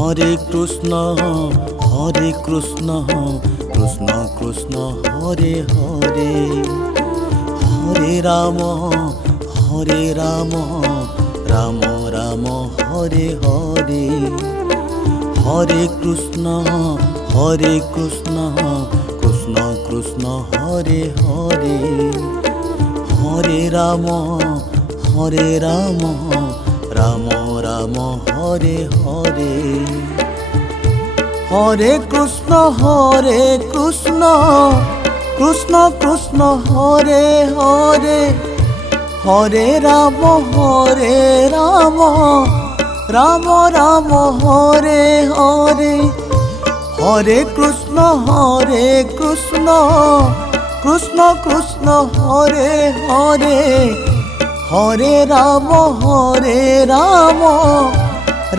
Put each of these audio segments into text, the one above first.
Hare Krishna Krishna Krishna Hare Hare, Hare Ram Ram Ram Hare Hare, Hare Krishna Krishna Krishna Hare Hare, Hare Ram Ram Ram Hare Hare. Hare Krishna Krishna Krishna Hare Hare, Hare Ram Ram Ram Hare Hare, Hare Krishna Krishna Krishna Hare Hare, Hare Ram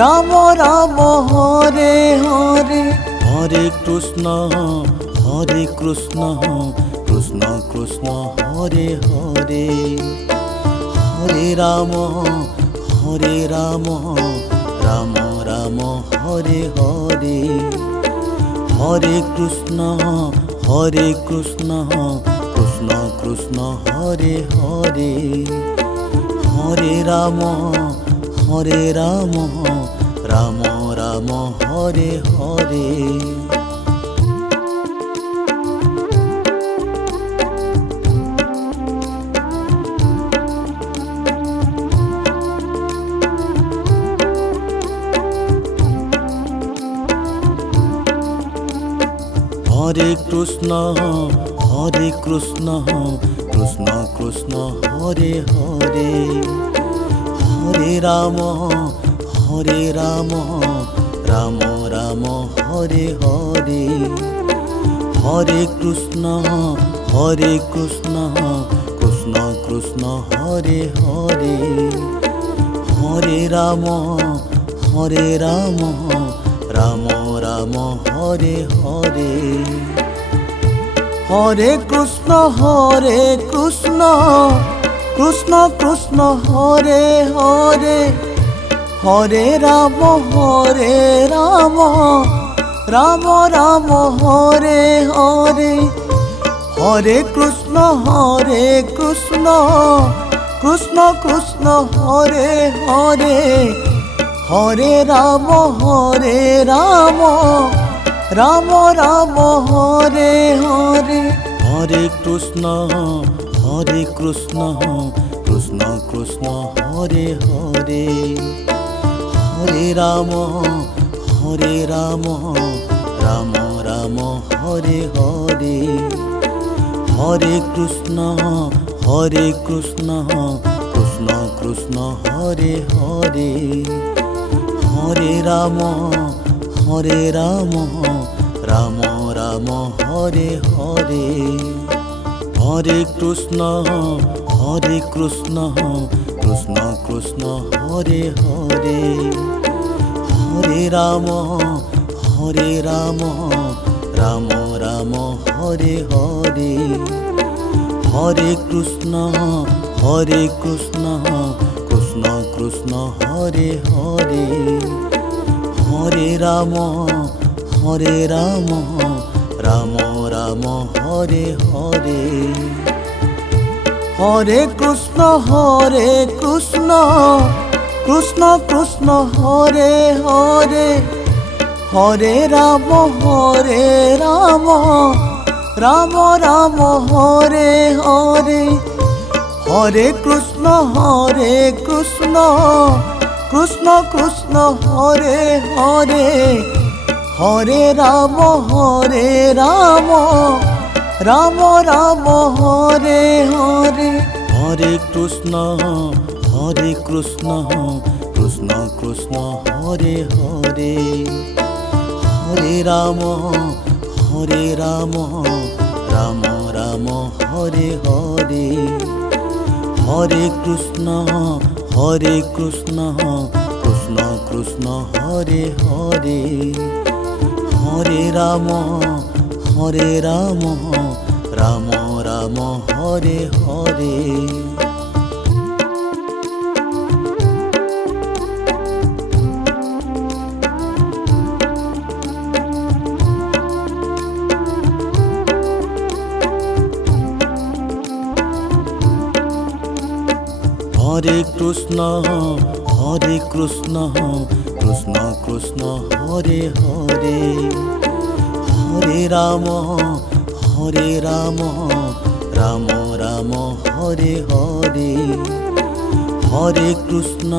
Ram Ram Hare Hare. Hare Krishna Krishna Krishna Hare Hare, Hare Ram Ram Ram Hare Hare, Hare Krishna Krishna Krishna Hare Hare, Hare Ram Ram Ram Hare Hare. Hare Krishna Krishna Krishna Hare Hare, Hare Ram Ram Ram Hare Hare, Hare Krishna Krishna Krishna Hare Hare, Hare Ram Ram Ram Hare Hare. Hare Krishna Krishna Krishna Hare Hare, Hare Ram Ram Ram Hare Hare, Hare Krishna Krishna Krishna Hare Hare, Hare Ram Ram Ram Hare Hare. Hare Krishna Krishna Krishna Hare Hare, Hare Ram Ram Ram Hare Hare, Hare Krishna Krishna Krishna Hare Hare, Hare Ram Ram Ram Hare Hare, Hare Krishna Krishna Krishna Hare Hare, Hare Ram Ram Ram Hare Hare, Hare Krishna Krishna Krishna Hare Hare, Hare Ram Ram Ram Hare Hare. Hare Krishna Krishna Krishna Hare Hare, Hare Ram Ram Ram Hare Hare, Hare Krishna Krishna Krishna Hare Hare, Hare Ram Ram Ram Hare Hare. Hare Krishna Krishna Krishna Hare Hare, Hare Ram Ram Ram Hare Hare, Hare Krishna Krishna Krishna Hare Hare, Hare Ram Ram Ram Hare Hare. Hare Krishna Krishna Krishna Hare Hare, Hare Ram Ram Ram Hare Hare, Hare Krishna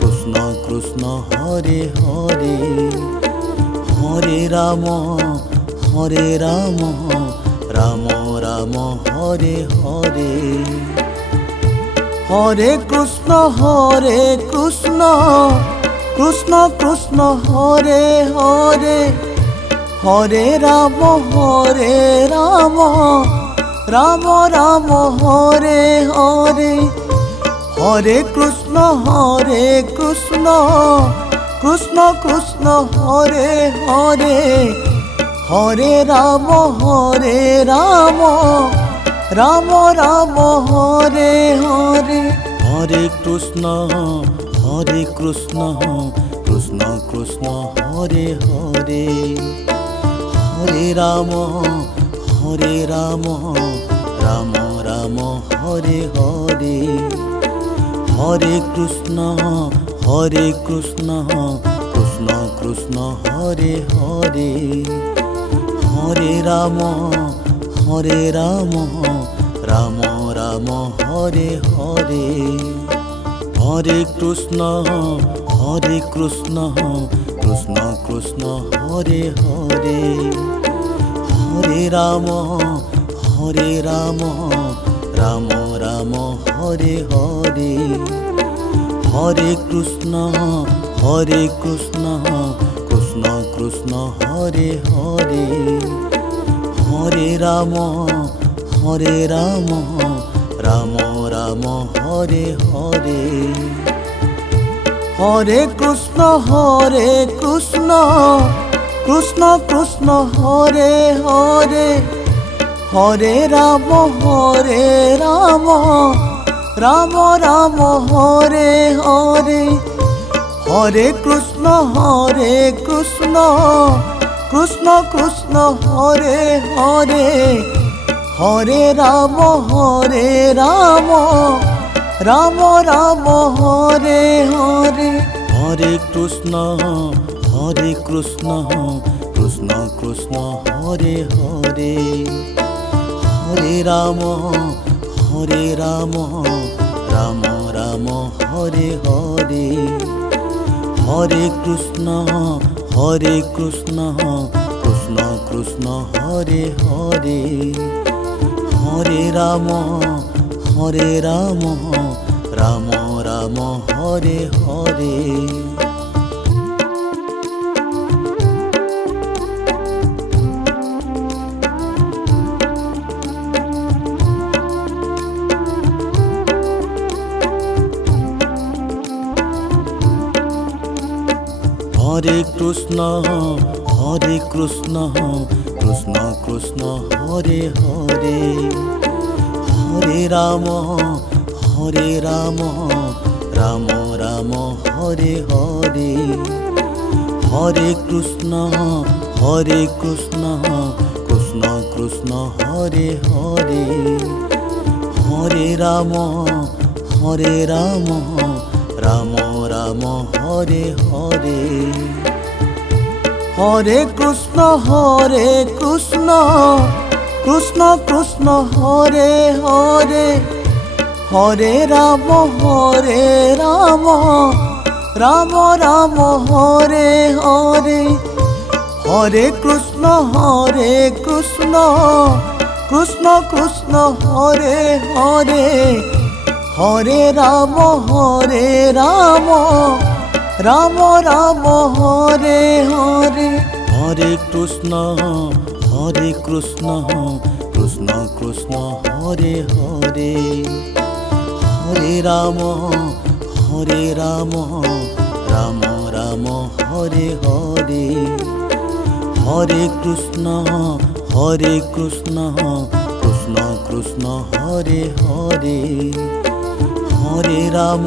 Krishna Krishna Hare Hare, Hare Ram Ram Ram Hare Hare, Hare Krishna Krishna Krishna Hare Hare, Hare Ram Ram Ram Hare Hare, Hare Krishna Krishna Krishna Hare Hare, Hare Ram Ram Ram Hare Hare, Hare Krishna Krishna Krishna Hare Hare, Hare Ram Ram Ram Hare Hare, Hare Krishna Krishna Krishna Hare Hare, Hare Ram Ram Ram Hare Hare, Hare Krishna Krishna Krishna Hare Hare, Hare Ram Ram Ram Hare Hare, Hare Krishna Krishna Krishna Hare Hare, Hare Ram Ram Ram Hare Hare, Hare Krishna Krishna Krishna Hare Hare, Hare Ram Ram Ram Hare Hare, Hare Krishna Krishna Krishna Hare Hare, Hare Ram Ram Ram Hare Hare, Hare Krishna Krishna Krishna Hare Hare, Hare Ram Ram Ram Hare Hare, Hare Krishna Krishna Krishna Hare Hare, Hare Ram Ram Ram Hare Hare. Hare Krishna Krishna Krishna Hare Hare, Hare Ram Ram Ram Hare Hare, Hare Krishna Krishna Krishna Hare Hare, Hare Ram Ram Ram Hare Hare, Hare Krishna Krishna Krishna Hare Hare, Hare Ram Ram Ram Hare Hare, Hare Krishna Krishna Krishna Hare Hare, Hare Ram Ram Ram Hare Hare, Hare Krishna Krishna Krishna Hare Hare, Hare Ram Ram Ram Hare Hare, Hare Krishna Krishna Krishna Hare Hare, Hare Ram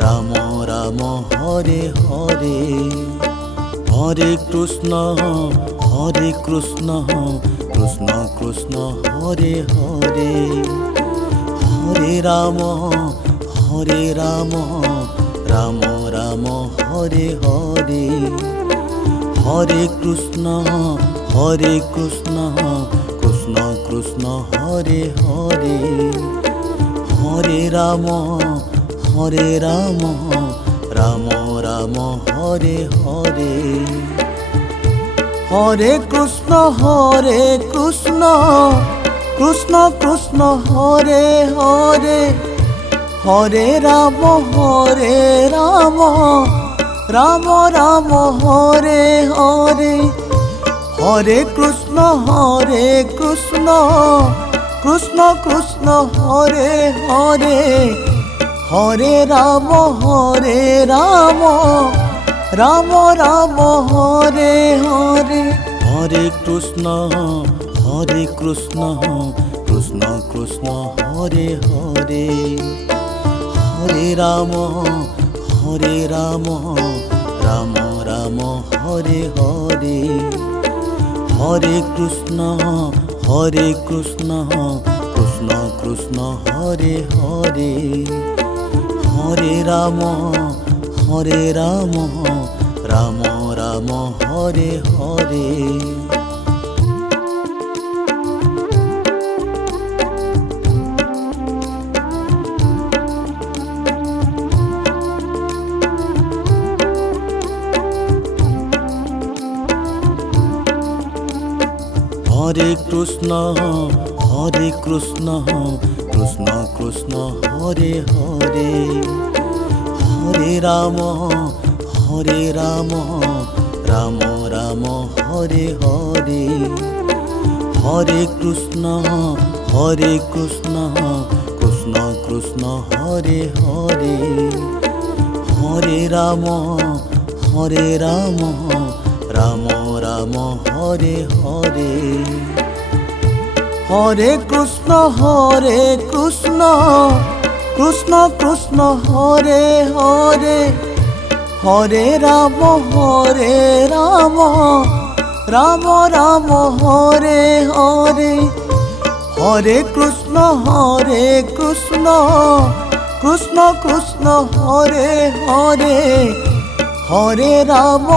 Ram Ram Hare Hare, Hare Krishna Krishna Krishna Hare Hare, Hare Ram Ram Ram Hare Hare, Hare Krishna Krishna Krishna Hare Hare, Hare Ram Ram Ram Hare Hare, Hare Krishna Krishna Krishna Hare Hare, Hare Ram Ram Ram Hare Hare, Hare Krishna Krishna Krishna Hare Hare, Hare Ram Ram Ram Hare Hare, Hare Krishna Krishna Krishna Hare Hare, Hare Ram Ram Ram Hare Hare, Hare Krishna Krishna Krishna Hare Hare, Hare Ram Ram Ram Hare Hare. Hare Krishna Krishna Krishna Hare Hare, Hare Ram Ram Ram Hare Hare, Hare Krishna Krishna Krishna Hare Hare, Hare Ram Ram Ram Hare Hare, Hare Krishna Krishna Krishna Hare Hare, Hare Ram Ram Ram Hare Hare, Hare Krishna Krishna Krishna Hare Hare, Hare Ram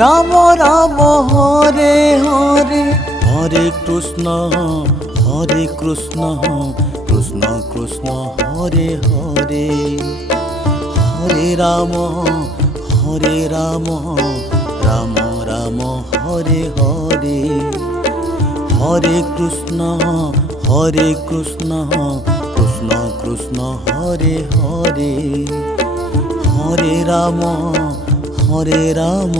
Ram Ram Hare Hare, Hare Krishna Krishna Krishna Hare Hare, Hare Ram Ram Ram Hare Hare, Hare Krishna Krishna Krishna Hare Hare, Hare Ram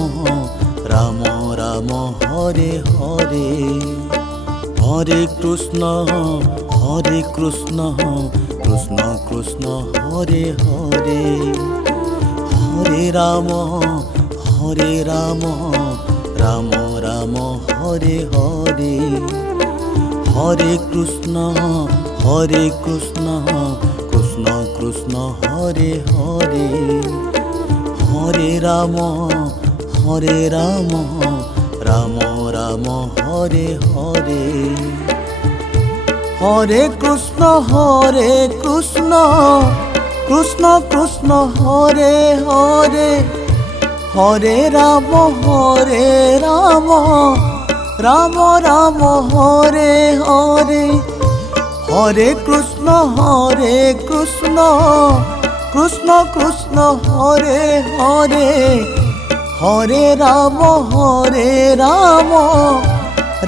Ram Ram Hare Hare, Hare Krishna Krishna Krishna Hare Hare, Hare Ram Ram Ram Hare Hare, Hare Krishna Krishna Hare Hare, Hare Ram Ram Ram Hare Hare, Hare Krishna Krishna Hare Hare, Hare Ram Ram Ram Hare Hare, Hare Krishna Krishna Hare Hare, Hare Ram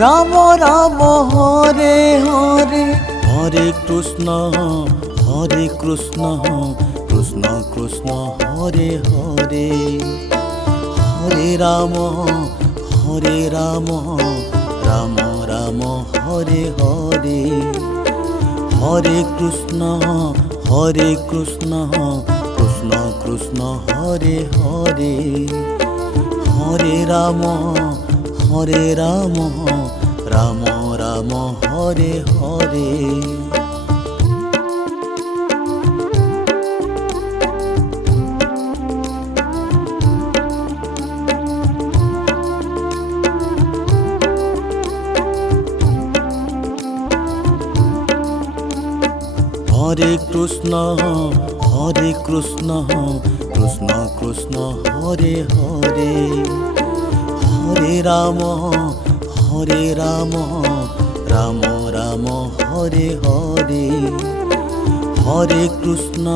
Ram Ram Hare Hare, Hare Krishna Krishna Krishna Hare Hare, Hare Ram Ram Ram Hare Hare, Hare Krishna Krishna Krishna Hare Hare, Hare Ram Ram Ram Hare Hare. Hare Krishna Krishna Krishna Hare Hare, Hare Ram Ram Ram Hare Hare, Hare Krishna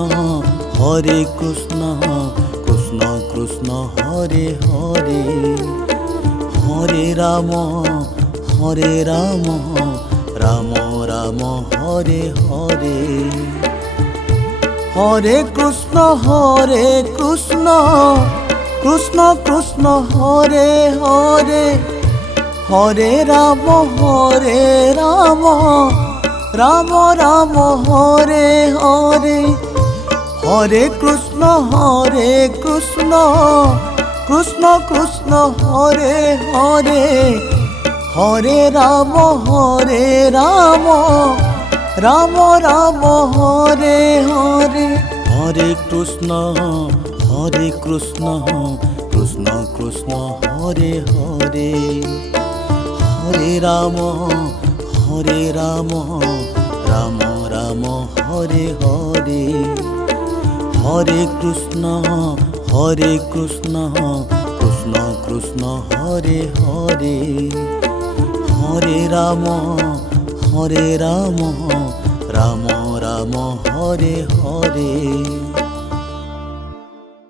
Krishna Krishna Hare Hare, Hare Ram Ram Ram Hare Hare. Hare Krishna Krishna Krishna Hare Hare, Hare Ram Ram Ram Hare Hare, Hare Krishna Krishna Krishna Hare Hare, Hare Ram Ram Ram Hare Hare. Hare Krishna Krishna Krishna Hare Hare, Hare Ram Ram Ram Hare Hare, Hare Krishna Krishna Krishna Hare Hare, Hare Ram Ram Ram Hare Hare.